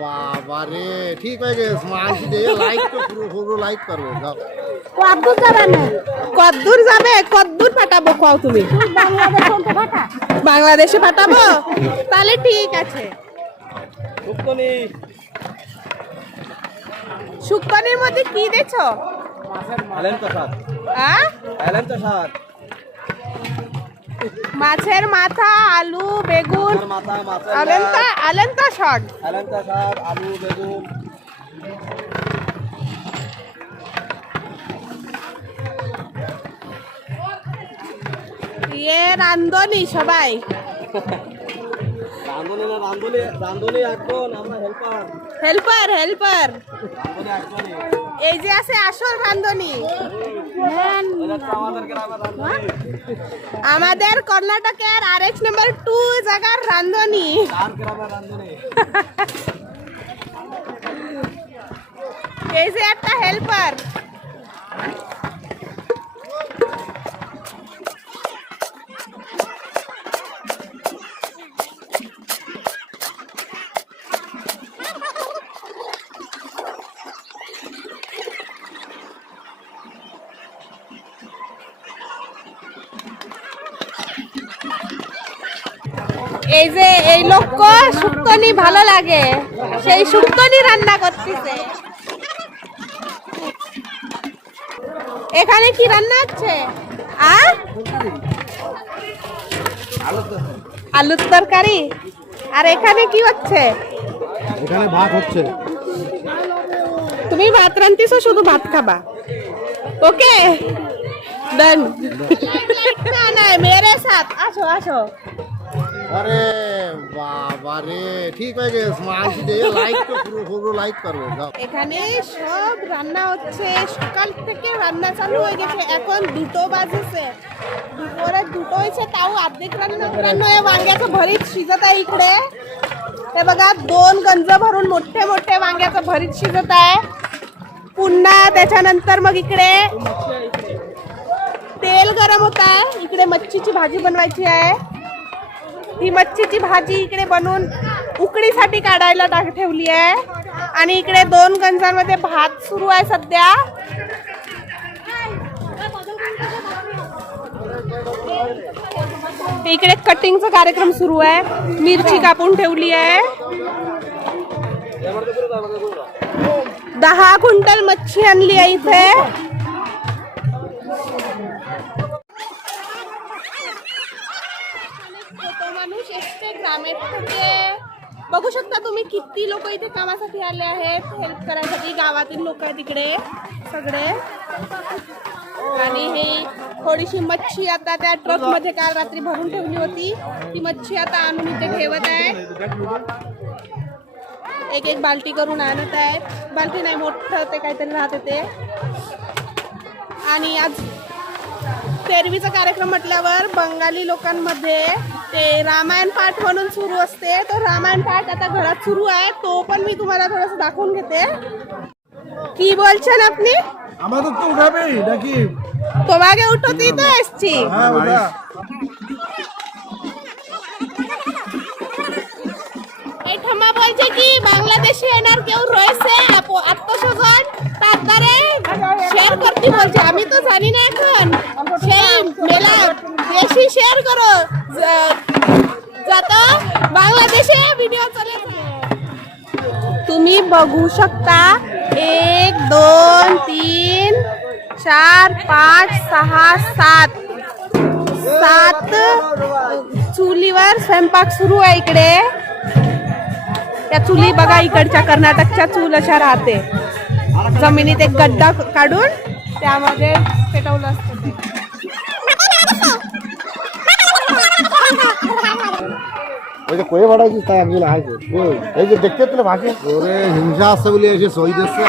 বাবা রে ঠিক হয়ে গেছে মাছ দিয়ে লাইক তো পুরো লাইক করবে যাও কদ্দুর যাবে না কদ্দুর যাবে কদ্দুর পাঠাবো খাও তুমি বাংলাদেশে পাঠাবো তাহলে ঠিক আছে শুক্তনির মধ্যে কি দেখছো মাছের মাথা আলু বেগুন আলেন্তা শাক আলু বেগুন ইয়ে রান্ধনি সবাই হেল্পার এই যে আছে আসল রান্ধনি আমাদের কর্ণাটকের RH নাম্বার 2 জায়গার রান্ধনি এই যে একটা হেল্পার এই যে এই লোক শুক্তনি ভালো লাগে সেই শুক্তনি রান্না করতেছে এখানে কি রান্না হচ্ছে আলুর তরকারি আর এখানে কি হচ্ছে এখানে ভাত হচ্ছে তুমি ভাত রান্তিছো শুধু ভাত খাবা ওকে डन ना मेरे साथ আসো আসো আরে বাবা রে ঠিক হয়ে গেছে মাছ দিয়ে লাইক তো পুরো লাইক করবে যাও এখানে সব রান্না হচ্ছে সকাল থেকে রান্না चालू হয়ে गए এখন 2 বাজেছে दुपारे 2 হয়েছে তাও अर्धेक रान्ना वांग्याचं भरीत शिजत आहे इकडे हे बघा 2 गंज भरून मोठे मोठे वांग्याचं भरीत शिजत आहे पुन्हा त्याच्यानंतर मग इकडे तेल गरम होत आहे इकडे मच्छीची भाजी बनवायची आहे ही मच्छीची भाजी इकडे बनवून उकडीसाठी काढायला ठेवली आहे आणि इकडे 2 गंजांमध्ये भात सुरू आहे सध्या इकडे कटिंगचा कार्यक्रम सुरू आहे मिरची कापून ठेवली आहे 10 क्विंटल मच्छी आणली आहे इथे माणूस एकटे ग्रामीण থেকে बघू शकता तुम्ही किती लोक इथे कामासाठी आले आहेत हेल्प करायसाठी गावातील लोक आहेत तिकडे सगळे आणि हे थोडीशी मच्छी आता त्या ट्रक मध्ये काल रात्री भरून ठेवली होती ती मच्छी आता आणून इथे ठेवत आहे एक एक बाल्टी करून आणत आहेत बाल्टी नाही मोठं ते काहीतरी राहते ते आणि आज तेरवीचा कार्यक्रम म्हटल्यावर बंगाली लोकांमध्ये ते रामायण पाठ म्हणून सुरू असते तो रामायण पाठ आता घरात सुरू आहे तो पण मी तुम्हाला थोडंसं दाखवून घेते কি বলছেন আপনি আমাদের তো উঠাবেই নাকি তোমাকে উঠতেই তো আসছি হ্যাঁ ওটা এই ঠাম্মা বলছে কি বাংলাদেশে এনার কেউ রয়েছে আত্মস্বজন তারপরে শেয়ার করতে বলছে আমি তো জানি না এখন সেই মেলা বেশি শেয়ার করো যাতে বাংলাদেশে ভিডিও চলে तुम्ही बघू शकता 1 2 3 4 5 6 7 चुलीवर स्वयंपाक सुरू आहे इकडे त्या चुली बघा इकडच्या कर्नाटकच्या चूल अशा राहते जमिनीत एक गड्डा काढून त्यामध्ये पेटवलं असतं ওই যে কই বড় কি তাই একজন আইছে এই যে দেখতে তো ভাষে ওরে হিংসা আছে বলে এসে সই দিচ্ছে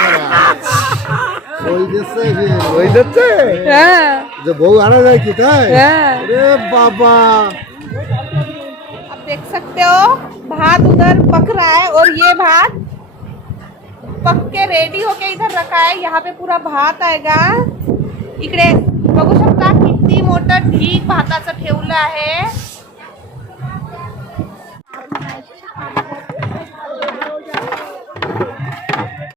সই দিচ্ছে হ্যাঁ যে বউ আনা যায় কি তাই अरे बाबा आप देख सकते हो भात उधर पक रहा है और ये भात पक के रेडी होके इधर रखा है यहाँ पे पूरा भात आएगा इकडे बघू शकता किती मोठं ढीग भाताचं ठेवलं आहे